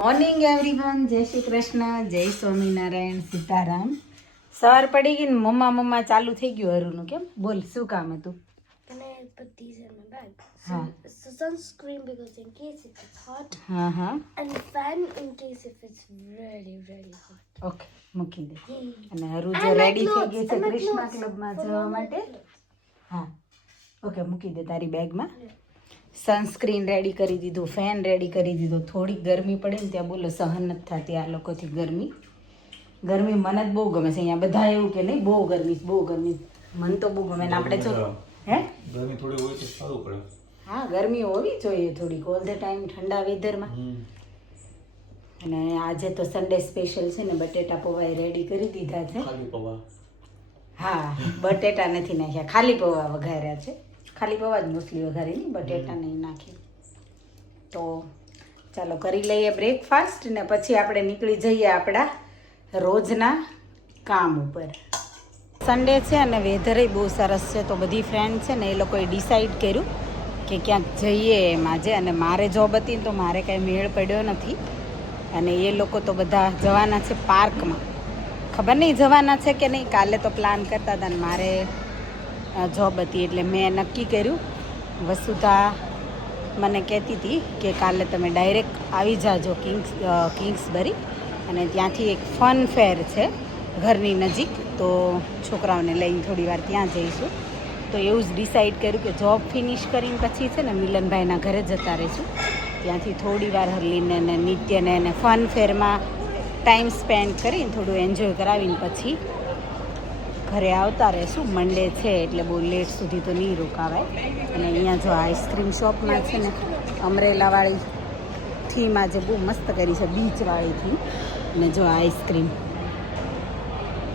Morning everyone, જય શ્રી કૃષ્ણ, જય સ્વામિનારાયણ, સીતારામ. સવાર પડી ગઈ ને મમ્મા ચાલુ થઈ ગયું હરુનું. કેમ બોલ, શું કામ હતું? Can I put these in my bag? Huh. So sunscreen because in case if it's hot, હા and fan in case if it's really hot. Okay, મૂકી દે. અને હરુ And જો my રેડી થઈ clothes, ગઈ છે and my ક્રિશ્મા clothes. ક્લબમાં For જવા my માટે. clothes. હા ઓકે, મૂકી દે તારી બેગમાં. સનસ્ક્રીન રેડી કરી દીધું, ફેન રેડી કરી દીધું. થોડી ગરમી પડે ને ત્યાં બોલો સહન નથી થતી આ લોકોથી ગરમી. ગરમી મને જ બહુ ગમે છે. અહીંયા બધા એવું કે નહીં બહુ ગરમી. મને તો બહુ ગમે ને આપણે જો હે ગરમી થોડી હોય તો સારું પડે. હા, ગરમી હોવી જોઈએ થોડીક ઓલ ધ ટાઈમ ઠંડા વેધરમાં. અને આજે તો સન્ડે સ્પેશિયલ છે ને બટેટા પૌવા રેડી કરી દીધા છે. ખાલી પૌવા. હા, બટેટા નથી નાખ્યા, ખાલી પૌવા વઘાર્યા છે. ખાલી પૌવા જ મોસ્ટલી વઘારી નહીં, બટેટા નહીં નાખી. તો ચાલો કરી લઈએ બ્રેકફાસ્ટ ને પછી આપણે નીકળી જઈએ આપણા રોજના કામ ઉપર. સન્ડે છે અને વેધરે બહુ સરસ છે. તો બધી ફ્રેન્ડ છે ને એ લોકોએ ડિસાઈડ કર્યું કે ક્યાંક જઈએ એમ આજે. અને મારે જોબ હતી ને તો મારે કાંઈ મેળ પડ્યો નથી. અને એ લોકો તો બધા જવાના છે પાર્કમાં. ખબર નહીં જવાના છે કે નહીં, કાલે તો પ્લાન કરતા હતા ને મારે જોબ હતી એટલે મેં નક્કી કર્યું. વસુધા મને કહેતી હતી કે કાલે તમે ડાયરેક્ટ આવી જાજો કિંગ્સબરી, અને ત્યાંથી એક ફન ફેર છે ઘરની નજીક, તો છોકરાઓને લઈને થોડી વાર ત્યાં જઈશું. તો એવું જ ડિસાઈડ કર્યું કે જોબ ફિનિશ કરીને પછી છે ને મિલનભાઈના ઘરે જતા રહીશું. ત્યાંથી થોડી વાર હરલીને ને નિત્યને એને ફન ફેરમાં ટાઈમ સ્પેન્ડ કરીને થોડું એન્જોય કરાવીને પછી ઘરે આવતા રહીશું. મંડે છે એટલે બહુ લેટ સુધી તો નહીં રોકાવાય. અને અહીંયા જો આઈસ્ક્રીમ શોપમાં છે ને અમરેલાવાળી થીમ આજે બહુ મસ્ત કરી છે, બીચવાળી થીમ. અને જો આઈસ્ક્રીમ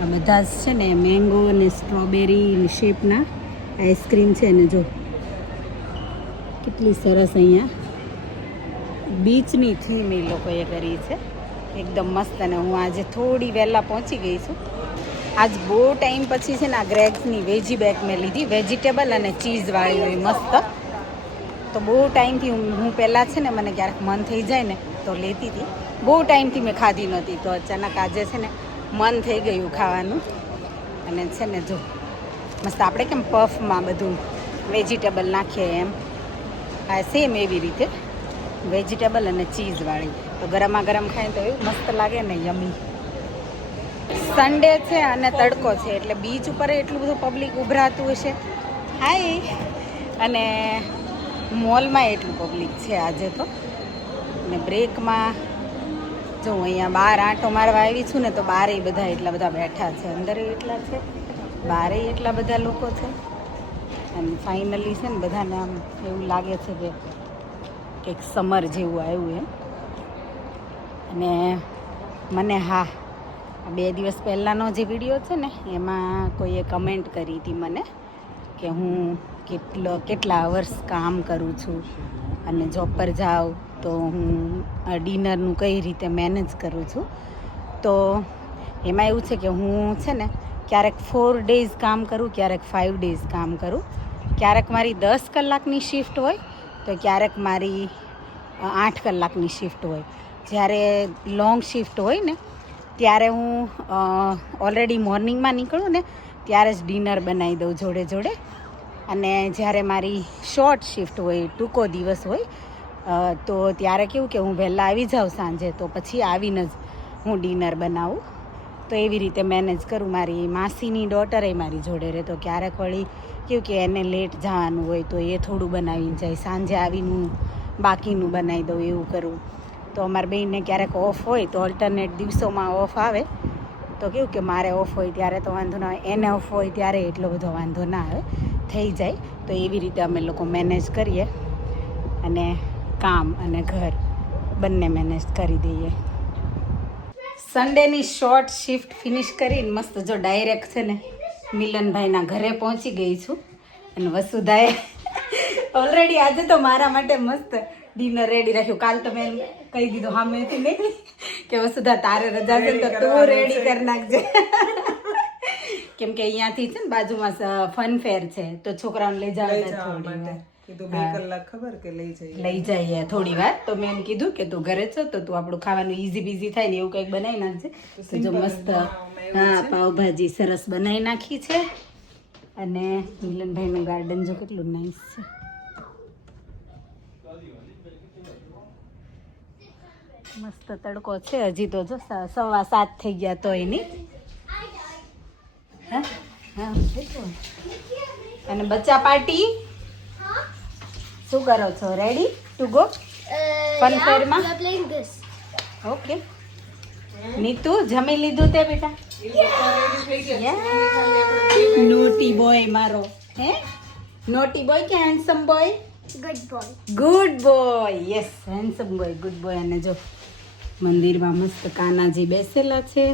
આ બધા જ છે ને મેંગો અને સ્ટ્રોબેરી શેપના આઈસ્ક્રીમ છે. ને જો કેટલી સરસ અહીંયા બીચની થીમ એ લોકોએ કરી છે, એકદમ મસ્ત. અને હું આજે થોડી વહેલા પહોંચી ગઈ છું. આજ બહુ ટાઈમ પછી છે ને આ ગ્રેગ્સની વેજી બેગ મેં લીધી, વેજીટેબલ અને ચીઝવાળી હોય મસ્ત. તો બહુ ટાઈમથી હું પહેલાં છે ને મને ક્યારેક મન થઈ જાય ને તો લેતી હતી. બહુ ટાઈમથી મેં ખાધી નહોતી, તો અચાનક આજે છે ને મન થઈ ગયું ખાવાનું. અને છે ને જો મસ્ત આપણે કેમ પફમાં બધું વેજીટેબલ નાખીએ એમ, હા સેમ એવી રીતે વેજીટેબલ અને ચીઝવાળી. તો ગરમા ગરમ ખાય તો એવું મસ્ત લાગે ને, યમી. સન્ડે છે અને તડકો છે એટલે બીચ ઉપર એટલું બધું પબ્લિક ઉભરાતું હશે. હાય. અને મોલમાં એટલું પબ્લિક છે આજે તો. અને બ્રેકમાં જો અહીંયા બહાર આંટો મારવા આવી છું ને તો બહારે બધા એટલા બધા બેઠા છે, અંદર એટલા છે, બહારે એટલા બધા લોકો છે. અને ફાઇનલી છે ને બધાને આમ એવું લાગે છે કે કંઈક સમર જેવું આવ્યું એમ. અને મને 2 દિવસ પહેલાંનો જે વિડીયો છે ને એમાં કોઈએ કમેન્ટ કરી હતી મને કે હું કેટલા અવર્સ કામ કરું છું અને જોબ પર જાઉં તો હું ડિનરનું કઈ રીતે મેનેજ કરું છું. તો એમાં એવું છે કે હું છે ને ક્યારેક 4 ડેઝ કામ કરું, ક્યારેક 5 ડેઝ કામ કરું. ક્યારેક મારી 10 કલાકની શિફ્ટ હોય તો ક્યારેક મારી 8 કલાકની શિફ્ટ હોય. જ્યારે લોંગ શિફ્ટ હોય ને ત્યારે હું ઓલરેડી મોર્નિંગમાં નીકળું ને ત્યારે જ ડિનર બનાવી દઉં જોડે. અને જ્યારે મારી શોર્ટ શિફ્ટ હોય, ટૂંકો દિવસ હોય, તો ત્યારે કેવું કે હું વહેલા આવી જાઉં સાંજે, તો પછી આવીને જ હું ડિનર બનાવું. તો એવી રીતે મેનેજ કરું. મારી માસીની ડોટર મારી જોડે રહે, તો ક્યારેક વળી કેવું કે એને લેટ જવાનું હોય તો એ થોડું બનાવીને જાય, સાંજે આવીને હું બાકીનું બનાવી દઉં, એવું કરું. તો અમારા બેનને ક્યારેક ઓફ હોય તો ઓલ્ટરનેટ દિવસોમાં ઓફ આવે તો કેવું કે મારે ઓફ હોય ત્યારે તો વાંધો ના આવે, એને ઓફ હોય ત્યારે એટલો બધો વાંધો ના આવે, થઈ જાય. તો એવી રીતે અમે લોકો મેનેજ કરીએ અને કામ અને ઘર બંને મેનેજ કરી દઈએ. સન્ડેની શોર્ટ શિફ્ટ ફિનિશ કરીને મસ્ત જો ડાયરેક્ટ છે ને મિલનભાઈના ઘરે પહોંચી ગઈ છું. અને વસુધાએ ઓલરેડી આજે તો મારા માટે મસ્ત ડિનર રેડી રાખ્યું. કાલ તો મેં કહી દીધું સામેથી નહીં કે વસુધા તારે રજા છે તો તું રેડી કરી નાખજે. કેમ કે અહીંયાથી છે ને બાજુમાં ફન ફેર છે તો છોકરાઓને લઈ જવા થોડી વાર કીધું 2 કલાક ખબર કે લઈ જઈએ. લઈ જઈએ થોડી વાર. તો મેં એમ કીધું કે તું ઘરે છો તો તું આપણું ખાવાનું ઈઝી બીઝી થાય ને એવું કંઈક બનાવી નાખજે. તો જો મસ્ત હા પાવભાજી સરસ બનાવી નાખી છે. અને મિલનભાઈનું ગાર્ડન જો કેટલું નાઈસ છે. મસ્ત તડકો છે. હજી તો જો 7:15 થઈ ગયા તોય નહીં. હા હા કેટલું. અને બચ્ચા પાર્ટી શું કરો છો? રેડી ટુ ગો ફન ફેરમાં? We are playing this. Okay. Neetu જમી લીધું તે બેટા? નોટી બોય મારો. હે નોટી બોય કે handsome boy? Good boy. Good boy. Yes handsome boy good boy. અને જો મંદિરમાં મસ્ત કાનાજી બેસેલા છે.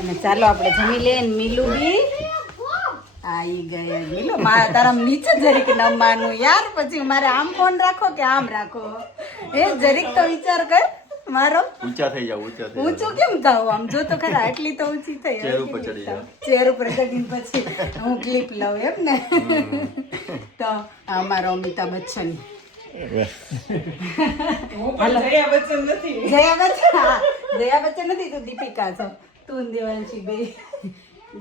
અને ચાલો આપણે જમી લઈએ. મીલુ બી આવી ગયા. મીલુ તારા નીચે જરીક નમવાનું યાર. પછી મારે આમ ફોન રાખો કે આમ રાખો? એ જરીક તો વિચાર કર મારો. ઊંચા થઈ જાવ, ઊંચા થઈ ઊંચું કેમ થાવ? આમ જો તો ખરા આટલી તો ઊંચી થઈ. ચેર ઉપર ચડી જાવ. ચેર ઉપર ચડીને પછી હું ક્લિપ લઉં એમ ને. તો આ મારો અમિતાભ બચ્ચન. હું પણ જયા બચ્ચન નથી. જયા બચ્ચન. હા, જયા બચ્ચન નથી તું દીપિકા છો. તું ને દેવાંશી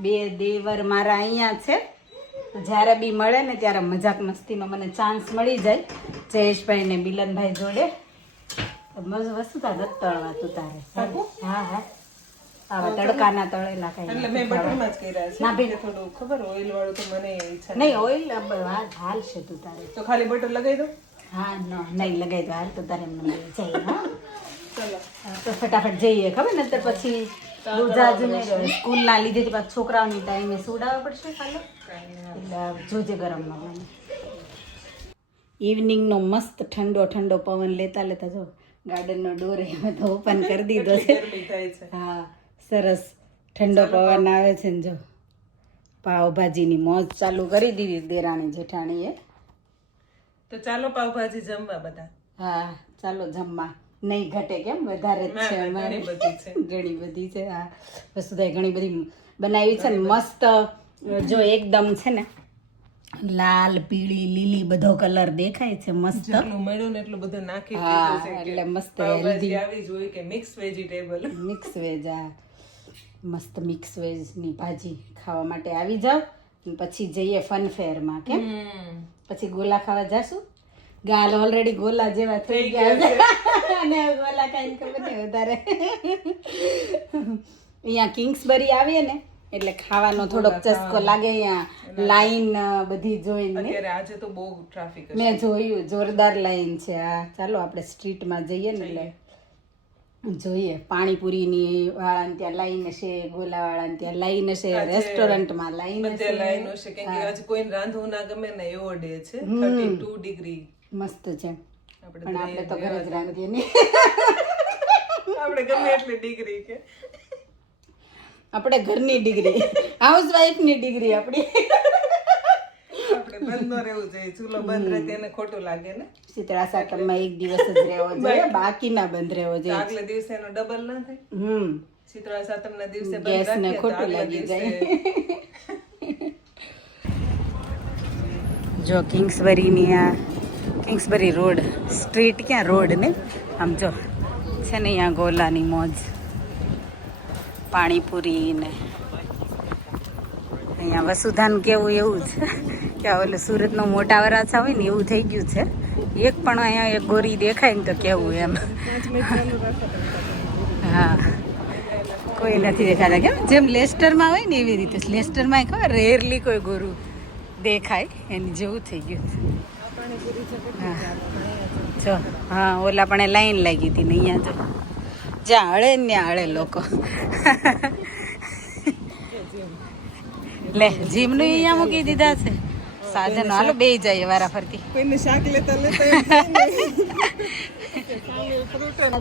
બે દેવર મારા અહીંયા છે. તો જ્યારે બી મળે ને ત્યારે મજાક મસ્તીનો મને ચાન્સ મળી જાય જયેશભાઈ ને મિલનભાઈ જોડે. વસ્તુ તાર નથી તળવાતું તારે. હા હા આવા તડકાના તળેલા કઈ એટલે મેં બટરમાં જ કર્યા છે. ના બેન. થોડું ખબર ઓઇલ વાળું તો મને ઈચ્છા નહીં ઓઇલ હાલશે તું તારે. તો ખાલી બટર લગાવી દો. હા નહીં લગાવી દો હાલ તો તારે મને જઈએ. હા ચલો તો ફટાફટ જઈએ. ખબર ને તો પછી રોજાજ નહીં સ્કૂલ ના લીધે પાછા છોકરાઓની ટાઈમે સુડાવવા પડશે. ચાલો એટલે જોજે ગરમમાં. ઇવનિંગનો મસ્ત ઠંડો ઠંડો પવન લેતા લેતા જો ગાર્ડનનો ડોર હવે તો ઓપન કરી દીધો છે. ગરમી થાય છે. હા સરસ ઠંડો પવન આવે છે ને જો પાવભાજીની મોજ ચાલુ કરી દીધી દેરાણી જેઠાણીએ. તો ચાલો પાવભાજી જમવા બધા. હા ચાલો જમવા. નહીં ઘટે કેમ વધારે જ છે અમારે. ઘણી બધી છે. ઘણી બધી છે. હા વસુધાએ ઘણી બધી બનાવી છે ને મસ્ત. જો એકદમ છે ને લાલ પીળી લીલી બધો કલર દેખાય છે મસ્ત. જેટલું મળ્યું ને એટલું બધું નાખી હા દીધું છે કે એટલે મસ્ત પાવભાજી આવી જ હોય કે મિક્સ વેજીટેબલ. Mix veg. આ મસ્ત મિક્સ વેજની ભાજી ખાવા માટે આવી જાવ. પછી જઈએ ફન ફેરમાં. કેમ પછી ગોલા ખાવા જાશું? ગાલ ઓલરેડી ગોલા જેવા થઈ ગયા છે. અને ગોલા ખાઈને ખબર નહીં વધારે. અહીંયા કિંગ્સબરી આવીએ ને એટલે ખાવાનો થોડોક ચસ્કો લાગે. અહીંયા લાઈન બધી જોઈને અત્યારે આજે તો બહુ ટ્રાફિક હશે. મેં જોયું જોરદાર લાઈન છે. આ ચાલો આપણે સ્ટ્રીટમાં જઈએ ને એટલે જોઈએ. પાણીપુરીની વાળાને ત્યાં લાઈન હશે, ગોલા વાળાને ત્યાં લાઈન હશે, રેસ્ટોરન્ટમાં લાઈન બધે હશે. લાઈન હશે કેમ કે આજે કોઈને રાંધવું ના ગમે ને એવો ડે છે. 32 ડિગ્રી. મસ્ત છે. આપણે પણ આપણે તો ઘરે જ રાંધીએ ને. આપણે ગમે એટલી ડિગ્રી કે આપણે ઘરની ડિગ્રી, હાઉસવાઈફની ડિગ્રી આપણી. આપણે બંધ ન રહેવું જોઈએ. ચૂલો બંધ રહે તેને ખોટું લાગે ને. શીતળા સાતમમાં એક દિવસ જ રહેવો જોઈએ, બાકી ના બંધ રહેવો તો જોઈએ. આગલે દિવસે એનો ડબલ ના થાય. શીતળા સાતમ ના દિવસે બંધ ગેસ ને રાખીએ તો ખોટું આગલા લાગી દિવસે જાય. જો કિંગ્સબરીની આ કિંગ્સબરી રોડ સ્ટ્રીટ ક્યાં રોડ ને આમ જો છે ને અહીંયા ગોલાની મોજ, પાણીપુરી ને અહીંયા વસુધાનું કેવું એવું છે કે ઓલું સુરતનો મોટા વરાછા હોય ને એવું થઈ ગયું છે. એક પણ અહીંયા એક ગોરી દેખાય ને તો કેવું એમ. હા કોઈ નથી દેખાતા. કેમ જેમ લેસ્ટરમાં હોય ને એવી રીતે લેસ્ટરમાં ખબર રેરલી કોઈ ગોરું દેખાય એની જેવું થઈ ગયું છે. હા જો હા ઓલા પણ લાઈન લાગી હતી ને અહીંયા જો જ્યાં હળે ને ત્યાં હળે લોકો. લે જીમનું અહીંયા મૂકી દીધા છે સાધનો. હાલો બે જાય વારા ફરતી. કોઈને શાક લેતા લેતા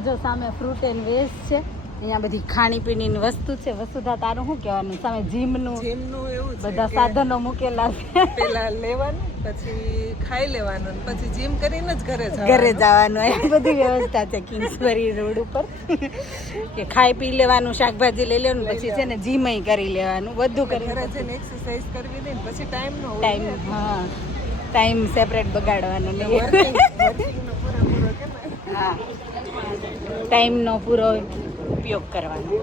જો સામે ફ્રૂટ એન્ડ વેજ છે. અહીંયા બધી ખાણીપીણીની વસ્તુ છે. વસુધા તારું શું કહેવાનું? સામે જીમનું જેમનું એવું છે બધા કે સાધનો મૂકેલા છે. પેલા લેવાનું, પછી ખાઈ લેવાનું, ને પછી જીમ કરીને જ ઘરે જવાનું. ઘરે જવાનું એ બધી વ્યવસ્થા છે કિંગ્સબરી રોડ ઉપર કે ખાઈ પી લેવાનું, શાકભાજી લઈ લેવાનું, પછી છે ને જીમય કરી લેવાનું, બધું કરી ઘરે જઈને એક્સરસાઇઝ કરવી દે ને પછી ટાઈમ નો હોય ટાઈમ. હા, ટાઈમ સેપરેટ બગાડવાનો નહીં. વર્કિંગનો પૂરેપૂરો કેમ હા, ટાઈમનો પૂરો ઉપયોગ કરવાનો.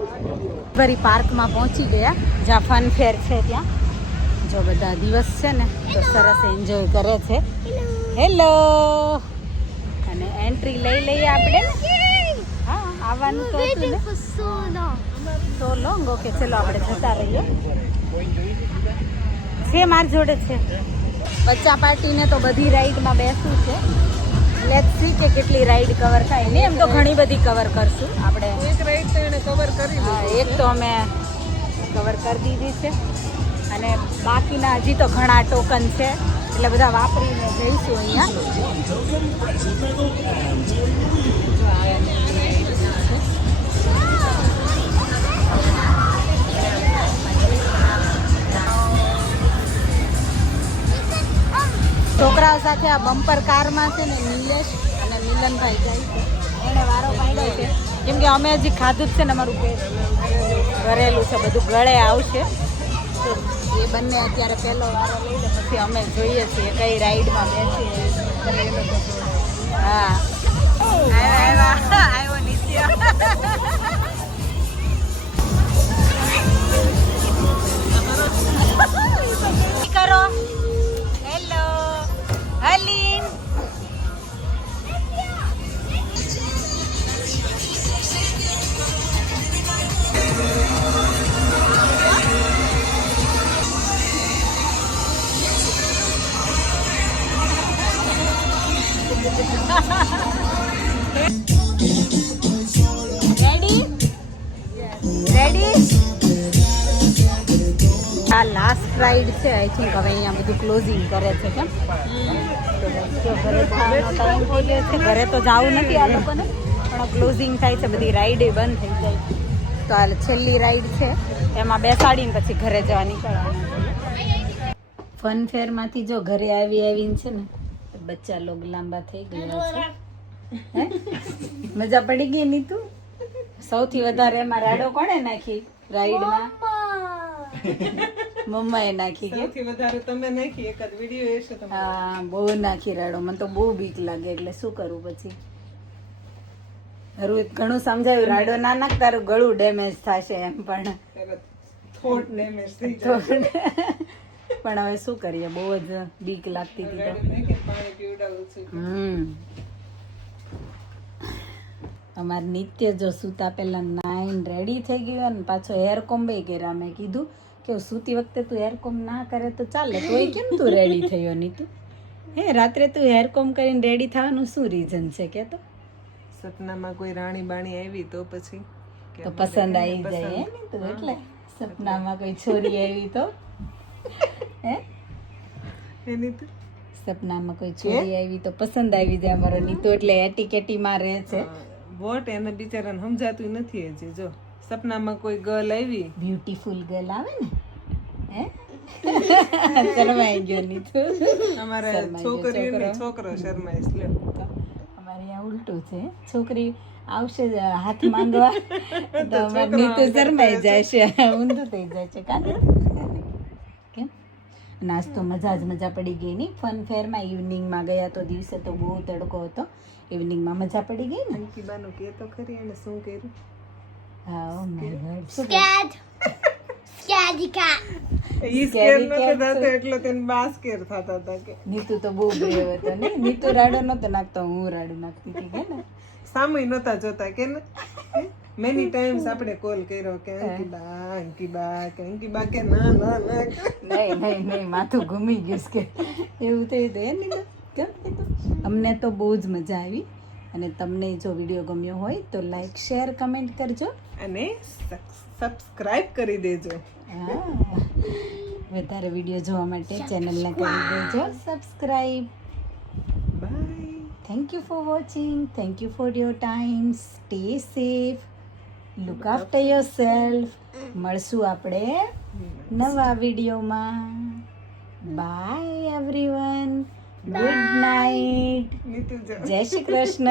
ફરી પાર્કમાં પહોંચી ગયા જ્યાં ફન ફેર છે. ત્યાં જો બધા દિવસ છે ને તો સરસ એન્જોય કરે છે. હેલો, અને એન્ટ્રી લઈ લઈએ આપણે. હા, આવવાનું તો હતું ને. For so long. So long. Okay, ચલો આપણે જતા રહીએ. છે મારી જોડે છે. બચ્ચા પાર્ટીને તો બધી રાઈડમાં બેસવું છે. લેટ્સ સી કે કેટલી રાઈડ કવર થાય. ને એમ તો ઘણી બધી કવર કરશું આપણે. એક રાઈડ તો એને કવર કરી હા, એક તો અમે કવર કરી દીધી છે અને બાકીના હજી તો ઘણા ટોકન છે, એટલે બધા વાપરીને જઈશું અહીંયા. છોકરાઓ સાથે આ બમ્પર કારમાં છે ને નિલેશ અને મિલનભાઈ જાય છે. એને વારો પાડ્યો છે કેમ કે અમે હજી ખાધું જ છે ને, અમારું પેટ ભરેલું છે, બધું ગળે આવશે. તો એ બંને અત્યારે પહેલો વારો લઈ લે, પછી અમે જોઈએ છીએ કઈ રાઈડમાં બેસીએ. હા, આવ્યો નિત્ય. કરો. હેલો હલીન. Ready ready. આ લાસ્ટ રાઈડ છે આઈ થિંક. હવે અહીંયા બધું ક્લોઝિંગ કરે છે. કેમ તો ઘરે જવાનો ટાઈમ થઈ ગયો છે. ઘરે તો જવું નથી આ લોકોને, પણ ક્લોઝિંગ થાય છે, બધી રાઈડે બંધ થઈ જાય. તો આ છેલ્લી રાઈડ છે, એમાં બેસાડીને પછી ઘરે જવા નીકળવાના. ફન ફેરમાંથી જો ઘરે આવીને છે ને બચ્ચા લોગ લાંબા થઈ ગયા છે. હે, મજા પડી ગઈ નીતુ? સૌથી વધારે એમાં રાડો કોણે નાખી રાઈડમાં? મમ્માએ નાખી. કે સૌથી વધારે તમે નાખી? એકાદ વિડીયો હશે તમારો. હા, બહુ નાખી રાડો. મને તો બહુ બીક લાગે, એટલે શું કરું પછી. હરું ઘણું સમજાયું, રાડો ના નાખ, તારું ગળું ડેમેજ થશે એમ. પણ થોટ ડેમેજ થઈ જાય. પણ હવે શું કરીએ, બહુ જ બીક લાગતી હતી તો. પાણી પીવડાવું છું. અમાર નિત્ય જો સૂતા પહેલા નાઈન રેડી થઈ ગયું અને પાછો હેર કોમ્બે કર્યા. મેં કીધું કે સૂતી વખતે તું હેર કોમ ના કરે તો ચાલે, તોય કેમ તું રેડી થયો નીતુ? હે, રાત્રે તું હેર કોમ કરીને રેડી થવાનું શું રીઝન છે કે? તો સપનામાં કોઈ રાણી બાણી આવી તો પછી તો પસંદ આવી જાય હે ને? તો એટલે સપનામાં કોઈ છોરી આવી તો હે, એની તો સપનામાં કોઈ છોરી આવી તો પસંદ આવી જાય અમારો નીતુ. એટલે એટીકેટીમાં રહે છે. વોટ એને બિચારાને સમજાતું નથી હજી. જો સપનામાં કોઈ ગર્લ આવી, બ્યુટીફુલ ગર્લ આવે ને, હે શરમાઈ ગયો નીતુ. અમારે છોકરીઓને છોકરો શરમાઈશ. લ્યો, અમારે અહીંયા ઉલટું છે. છોકરી આવશે હાથ માંગવા તો અમારે નીતુ શરમાઈ જાય છે, ઊંધું થઈ જાય છે. કાને કેમ? નાસ્તો તો મજા જ મજા પડી ગઈ ની ફન ફેરમાં. ઇવનિંગમાં ગયા તો દિવસે તો બહુ તડકો હતો, ઇવનિંગમાં મજા પડી ગઈ ને. અંકિબાનું કે તો ખરી એને શું કર્યું. હા, oh my God. Scared. Scaredy cat. E square નતો થતો એટલે તેને બા સ્કેર થતા હતા. કે નીતુ તો બહુ બ્રેવ હતો ને. નીતુ રાડો નતો નાખતો, હું રાડું નાખતી હતી કે ને. સામે નતા જોતા કે ને. મેની ટાઈમ્સ આપણે કોલ કર્યો કે અંકિબા કે ના ના ના. નહીં, માથું ઘૂમી ગયું કે એવું થયું હતું. એ નહીં કેમ કીધું. અમને તો બહુ જ મજા આવી. અને તમને જો વિડીયો ગમ્યો હોય તો લાઈક, શેર, કમેન્ટ કરજો અને સબસ્ક્રાઇબ કરી દેજો. હા, વધારે વિડીયો જોવા માટે ચેનલને કરી દેજો subscribe. Bye. Thank you for watching. Thank you for your time. Stay safe. Look after yourself. મળશું આપણે નવા વિડીયોમાં. Bye everyone. Good night. Neetu જો જય શ્રી કૃષ્ણ.